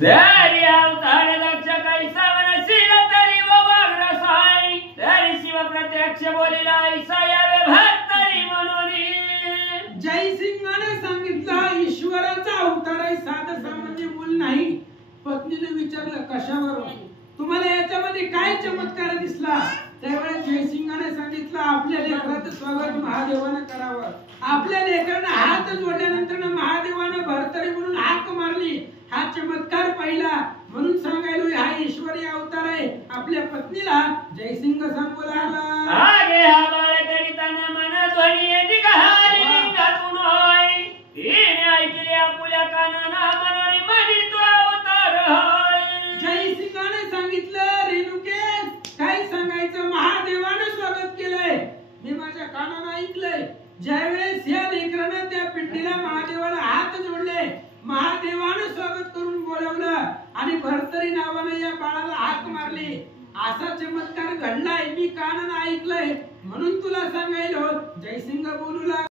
जरी अवतार दक्ष काही सावरशील तरी व वाग्रसाई तरी शिव प्रत्यक्ष बोलिला ऐसा यावे भक्तरी म्हणून जयसिंहाने सांगितलं ईश्वराचा अवतार आहे, साधं सामान्य मूल नाही। पत्नीने विचारलं कशावर, तुम्हाला याच्यामध्ये काय चमत्कार दिसला? त्यावेळेस जयसिंहाने सांगितलं आपल्या लेकराचं स्वागत महादेवाने करावं। आपल्या लेकराने हात जोडल्यानंतर महादेवाने भरतरी म्हणून हाक मारली, हा चमत्कार पाहिला म्हणून सांगायलो हा ईश्वरी अवतार आहे। आपल्या पत्नीला जयसिंह सांगू लागला, आगे हा बाळ करीताना मन ध्वनी येती कहाली लिंगातून होय, तिने ऐकले आपुल्या कानाना मनोनी मनी तो अवतार होय। जयसिंहाने सांगितलं रेणुके काय सांगायचं, महादेवाने स्वागत केलंय, मी माझ्या कानाने ऐकलंय। ज्यावेळेस या लेकराने त्या पिंडीला महादेवाला हात जोडले, महादेवाने स्वागत करून बोलावलं आणि भरतरी नावाने या बाळाला हाक मारली, असा चमत्कार घडलाय, मी कानाने ऐकलंय म्हणून तुला सांगायलो। जयसिंह बोलू लागला,